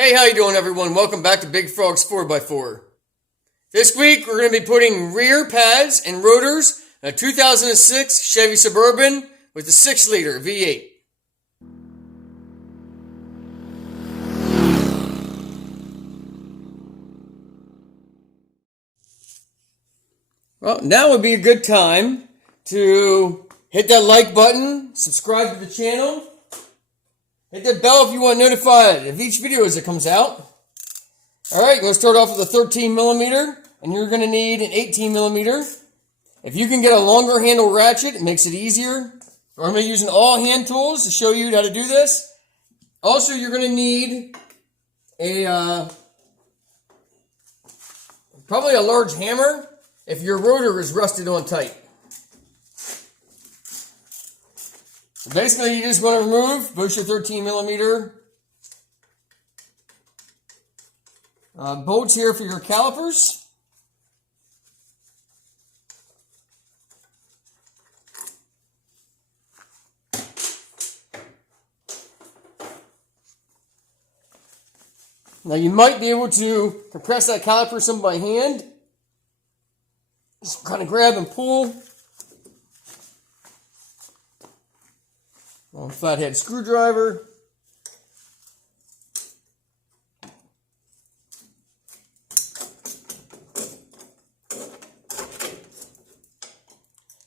Hey, how you doing, everyone? Welcome back to Big Frog's 4x4. This week, we're going to be putting rear pads and rotors in a 2006 Chevy Suburban with a 6-liter V8. Well, now would be a good time to hit that like button, subscribe to the channel, hit that bell if you want notified of each video as it comes out. Alright, you're going to start off with a 13 millimeter, and you're going to need an 18 millimeter. If you can get a longer handle ratchet, it makes it easier. I'm going to use all hand tools to show you how to do this. Also, you're going to need probably a large hammer if your rotor is rusted on tight. So basically, you just want to remove both your 13 millimeter bolts here for your calipers. Now you might be able to compress that caliper some by hand. Just kind of grab and pull. Long flathead screwdriver.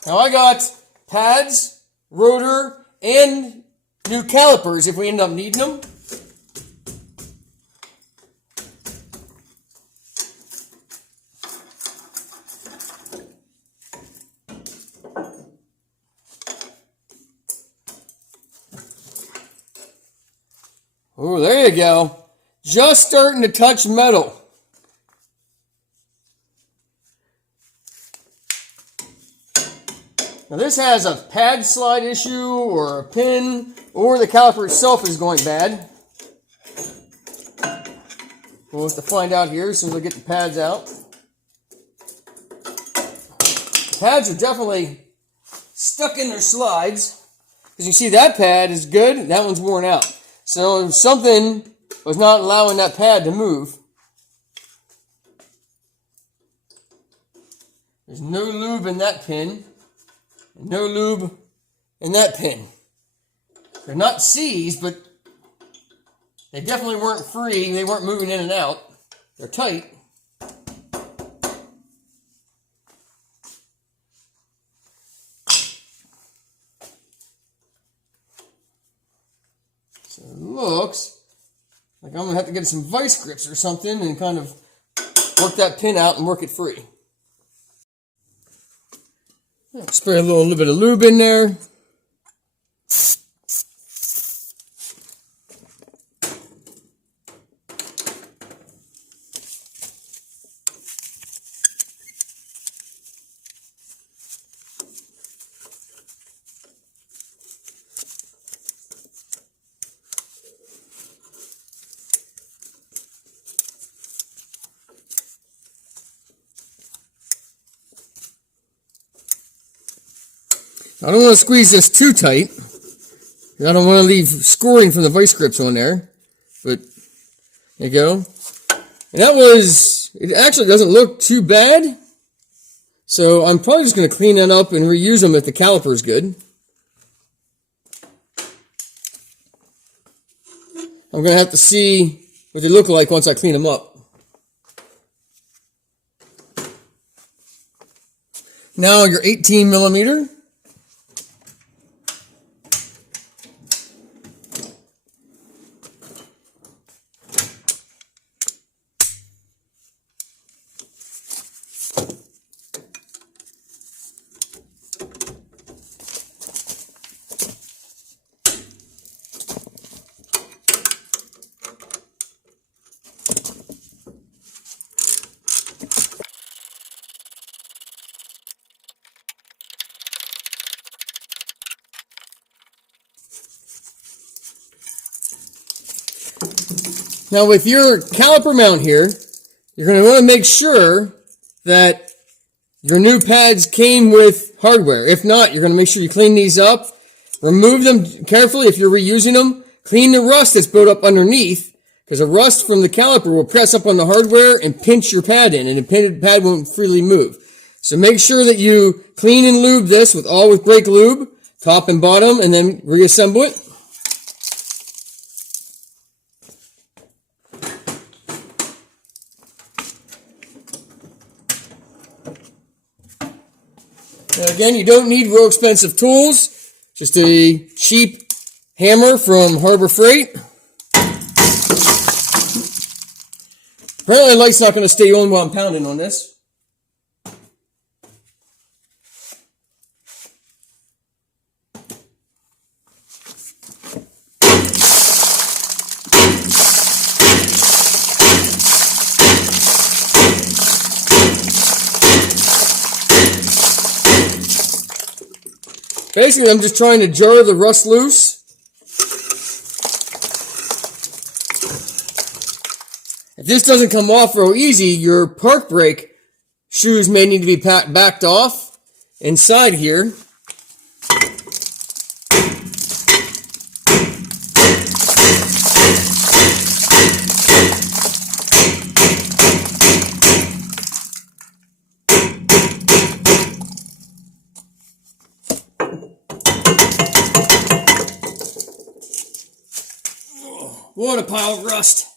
Now I got pads, rotor, and new calipers if we end up needing them. Oh, there you go. Just starting to touch metal. Now this has a pad slide issue or a pin, or the caliper itself is going bad. We'll have to find out here as soon as I get the pads out. The pads are definitely stuck in their slides. Because you see that pad is good, and that one's worn out. So something was not allowing that pad to move. There's no lube in that pin. And no lube in that pin. They're not C's, but they definitely weren't free. They weren't moving in and out. They're tight. So it looks like I'm going to have to get some vice grips or something and kind of work that pin out and work it free. Spray a little bit of lube in there. I don't want to squeeze this too tight. I don't want to leave scoring from the vice grips on there. But there you go. And that was, it actually doesn't look too bad. So I'm probably just going to clean that up and reuse them if the caliper is good. I'm going to have to see what they look like once I clean them up. Now your 18 millimeter. Now with your caliper mount here, you're going to want to make sure that your new pads came with hardware. If not, you're going to make sure you clean these up. Remove them carefully if you're reusing them. Clean the rust that's built up underneath, because a rust from the caliper will press up on the hardware and pinch your pad in, and the pad won't freely move. So make sure that you clean and lube this with brake lube, top and bottom, and then reassemble it. Now again, you don't need real expensive tools, just a cheap hammer from Harbor Freight. Apparently the light's not going to stay on while I'm pounding on this. Basically, I'm just trying to jar the rust loose. If this doesn't come off real easy, your park brake shoes may need to be backed off inside here. What a pile of rust.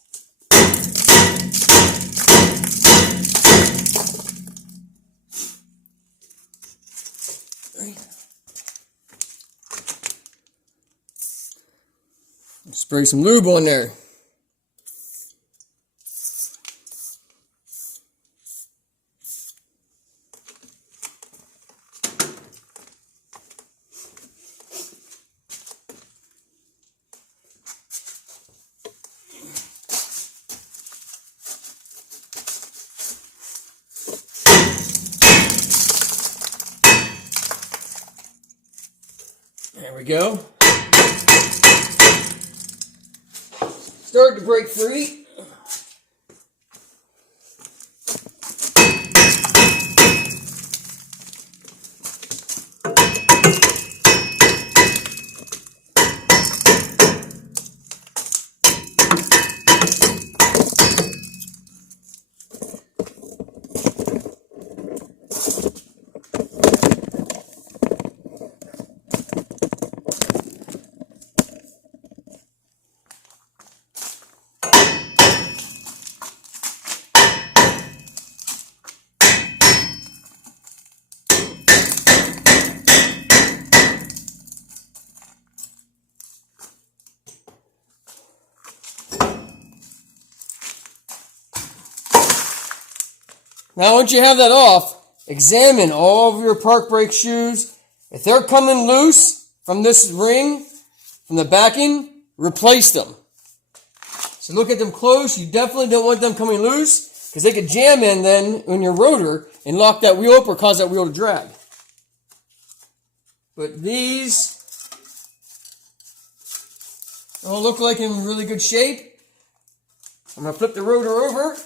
Spray some lube on there. There we go. Start to break free. Now once you have that off, examine all of your park brake shoes. If they're coming loose from this ring, from the backing, replace them. So look at them close. You definitely don't want them coming loose because they could jam in then on your rotor and lock that wheel up or cause that wheel to drag. But these all look like in really good shape. I'm going to flip the rotor over.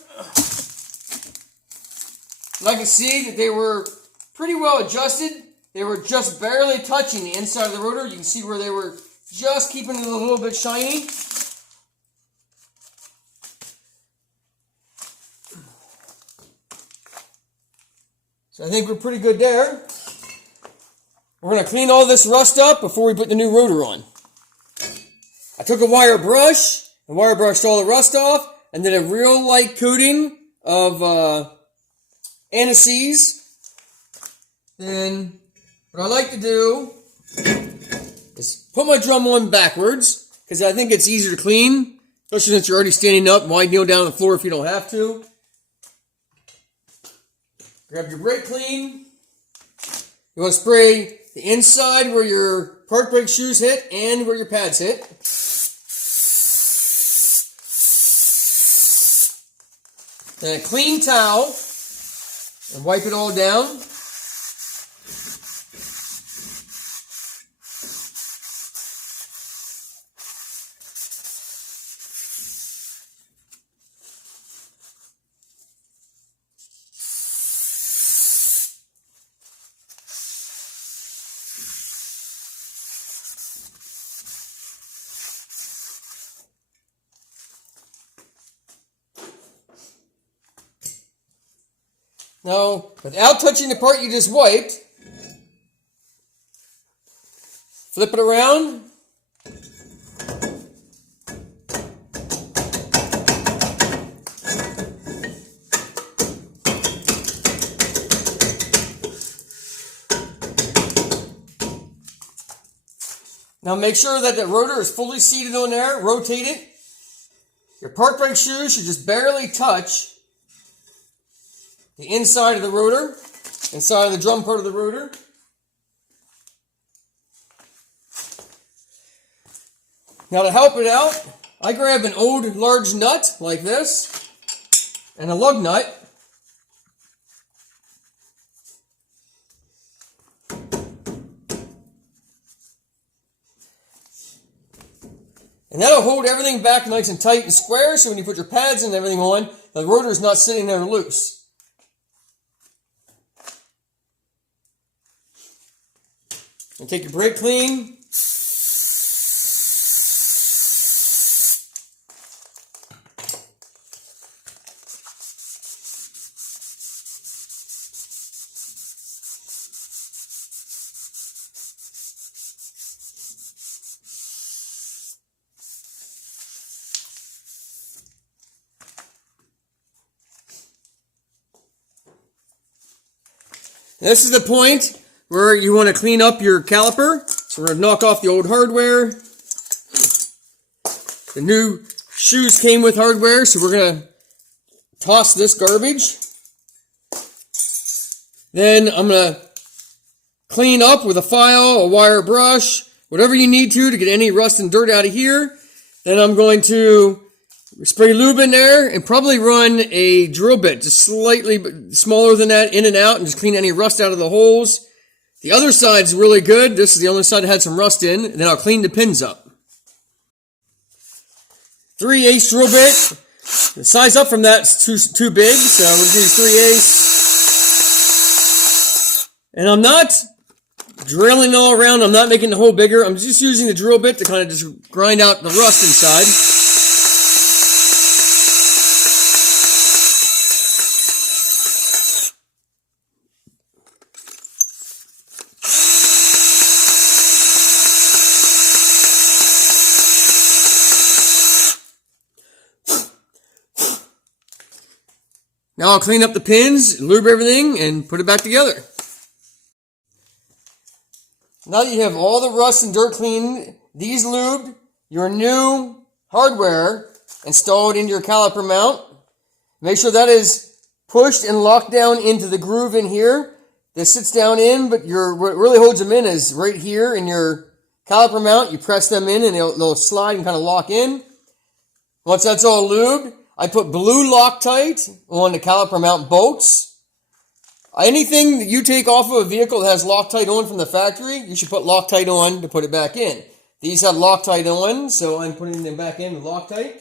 I can see that they were pretty well adjusted. They were just barely touching the inside of the rotor. You can see where they were just keeping it a little bit shiny. So I think we're pretty good there. We're going to clean all this rust up before we put the new rotor on. I took a wire brush and wire brushed all the rust off and did a real light coating of anti-seize. Then what I like to do is put my drum on backwards because I think it's easier to clean, especially since you're already standing up. Why kneel down on the floor if you don't have to? Grab your brake clean. You want to spray the inside where your park brake shoes hit and where your pads hit. Then a clean towel and wipe it all down. Now, without touching the part you just wiped, flip it around. Now make sure that the rotor is fully seated on there. Rotate it. Your park brake shoes should just barely touch the inside of the rotor, inside of the drum part of the rotor. Now to help it out, I grab an old large nut like this and a lug nut. And that'll hold everything back nice and tight and square, so when you put your pads and everything on, the rotor is not sitting there loose. And take your brake clean. This is the point where you want to clean up your caliper. So we're going to knock off the old hardware. The new shoes came with hardware, so we're going to toss this garbage. Then I'm going to clean up with a file, a wire brush, whatever you need to get any rust and dirt out of here. Then I'm going to spray lube in there and probably run a drill bit, just slightly smaller than that, in and out, and just clean any rust out of the holes. The other side's really good. This is the only side that had some rust in. And then I'll clean the pins up. 3/8 drill bit. The size up from that's too big, so I'm going to use 3/8. And I'm not drilling all around. I'm not making the hole bigger. I'm just using the drill bit to kind of just grind out the rust inside. Now I'll clean up the pins, lube everything, and put it back together. Now that you have all the rust and dirt cleaned, these lubed, your new hardware installed into your caliper mount, make sure that is pushed and locked down into the groove in here. This sits down in, but what really holds them in is right here in your caliper mount. You press them in and they'll slide and kind of lock in. Once that's all lubed, I put blue Loctite on the caliper mount bolts. Anything that you take off of a vehicle that has Loctite on from the factory, you should put Loctite on to put it back in. These have Loctite on, so I'm putting them back in with Loctite.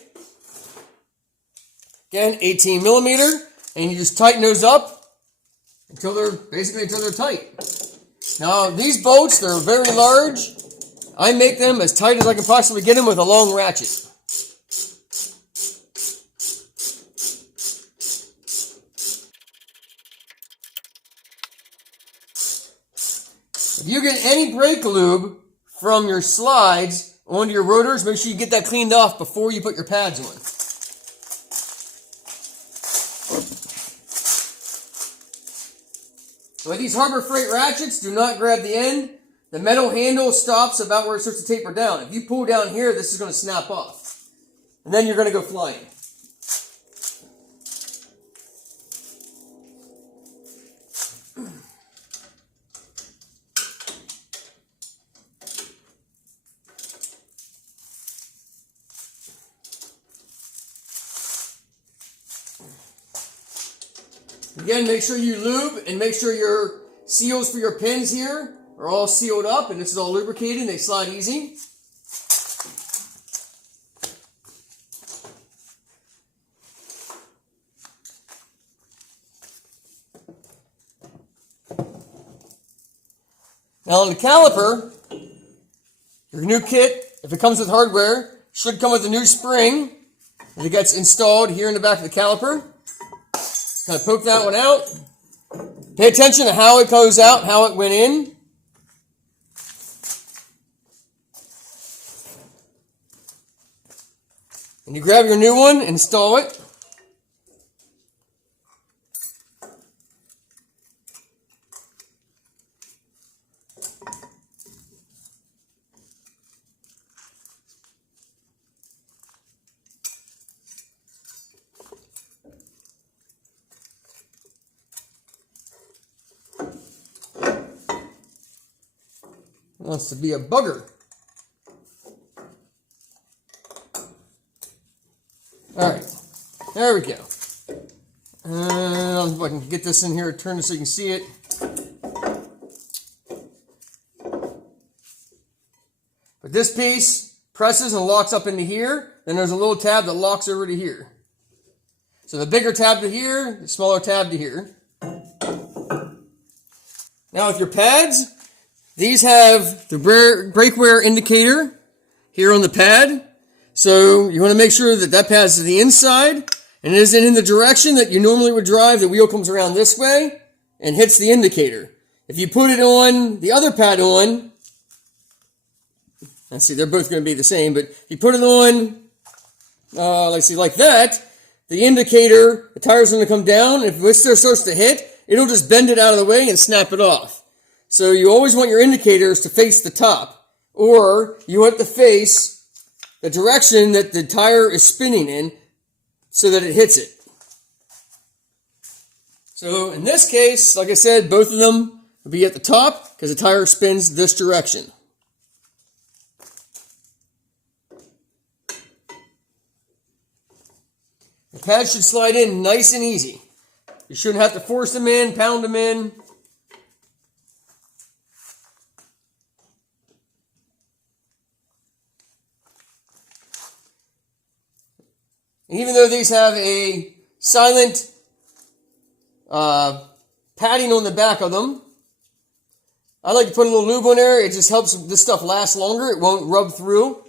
Again, 18 millimeter, and you just tighten those up until they're tight. Now, these bolts, they're very large. I make them as tight as I can possibly get them with a long ratchet. If you get any brake lube from your slides onto your rotors, make sure you get that cleaned off before you put your pads on. With these Harbor Freight ratchets, do not grab the end. The metal handle stops about where it starts to taper down. If you pull down here, this is going to snap off. And then you're going to go flying. Again, make sure you lube and make sure your seals for your pins here are all sealed up and this is all lubricated and they slide easy. Now on the caliper, your new kit, if it comes with hardware, should come with a new spring that gets installed here in the back of the caliper. Kind of poke that one out. Pay attention to how it goes out, how it went in. And you grab your new one, install it. Wants to be a bugger. All right, there we go. If I can get this in here, turn it so you can see it. But this piece presses and locks up into here. Then there's a little tab that locks over to here. So the bigger tab to here, the smaller tab to here. Now with your pads, these have the brake wear indicator here on the pad. So you want to make sure that that pad is to the inside and it isn't in the direction that you normally would drive. The wheel comes around this way and hits the indicator. If you put it on, the other pad on, let's see, they're both going to be the same, but if you put it on, let's see, like that, the indicator, the tire's going to come down. If it starts to hit, it'll just bend it out of the way and snap it off. So you always want your indicators to face the top, or you want to face the direction that the tire is spinning in so that it hits it. So in this case, like I said, both of them will be at the top because the tire spins this direction. The pads should slide in nice and easy. You shouldn't have to force them in, pound them in. And even though these have a silent padding on the back of them, I like to put a little lube on there. It just helps this stuff last longer. It won't rub through.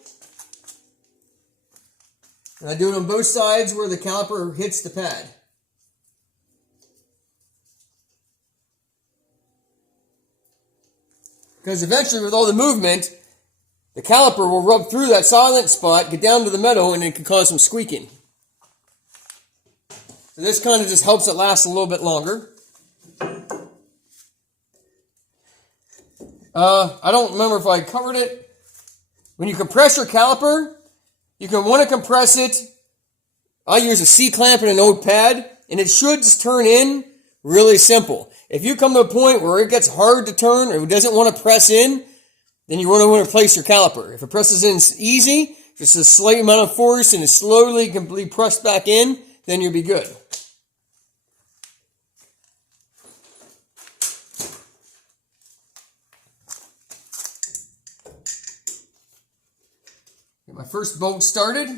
And I do it on both sides where the caliper hits the pad. Because eventually with all the movement, the caliper will rub through that silent spot, get down to the metal, and it can cause some squeaking. So this kind of just helps it last a little bit longer. I don't remember if I covered it. When you compress your caliper, you can want to compress it. I use a C-clamp and an old pad, and it should just turn in really simple. If you come to a point where it gets hard to turn or it doesn't want to press in, then you want to replace your caliper. If it presses in easy, just a slight amount of force and it slowly can be pressed back in, then you'll be good. Get my first bolt started.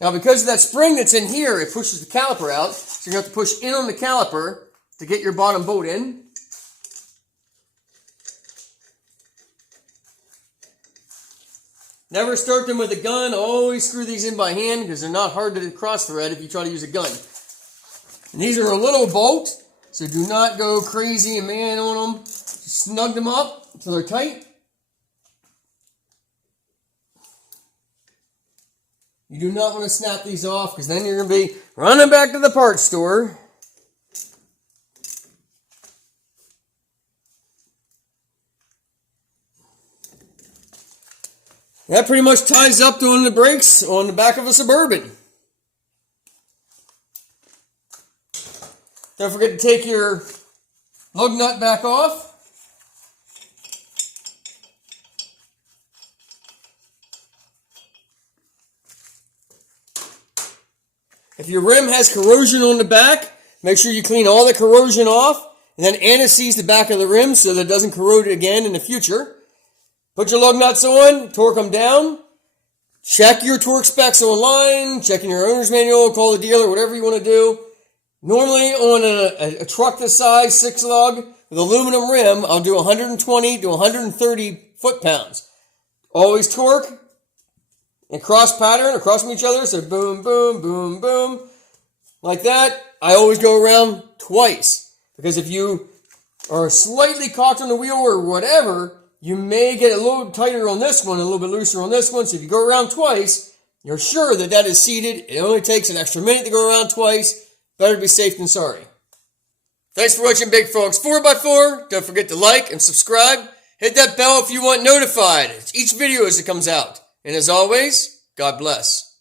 Now because of that spring that's in here, it pushes the caliper out. So you have to push in on the caliper to get your bottom bolt in. Never start them with a gun. Always screw these in by hand because they're not hard to cross thread if you try to use a gun. And these are a little bolt, so do not go crazy and man on them. Just snug them up until they're tight. You do not want to snap these off because then you're going to be running back to the parts store. That pretty much ties up to one of the brakes on the back of a Suburban. Don't forget to take your lug nut back off. If your rim has corrosion on the back, make sure you clean all the corrosion off and then anti-seize the back of the rim so that it doesn't corrode again in the future. Put your lug nuts on, torque them down. Check your torque specs online, check in your owner's manual, call the dealer, whatever you want to do. Normally on a truck this size, 6 lug, with aluminum rim, I'll do 120 to 130 foot-pounds. Always torque and cross pattern across from each other. So boom, boom, boom, boom, like that. I always go around twice because if you are slightly cocked on the wheel or whatever, you may get a little tighter on this one and a little bit looser on this one. So if you go around twice, you're sure that that is seated. It only takes an extra minute to go around twice. Better to be safe than sorry. Thanks for watching Big Frogs 4x4. Don't forget to like and subscribe. Hit that bell if you want notified each video as it comes out. And as always, God bless.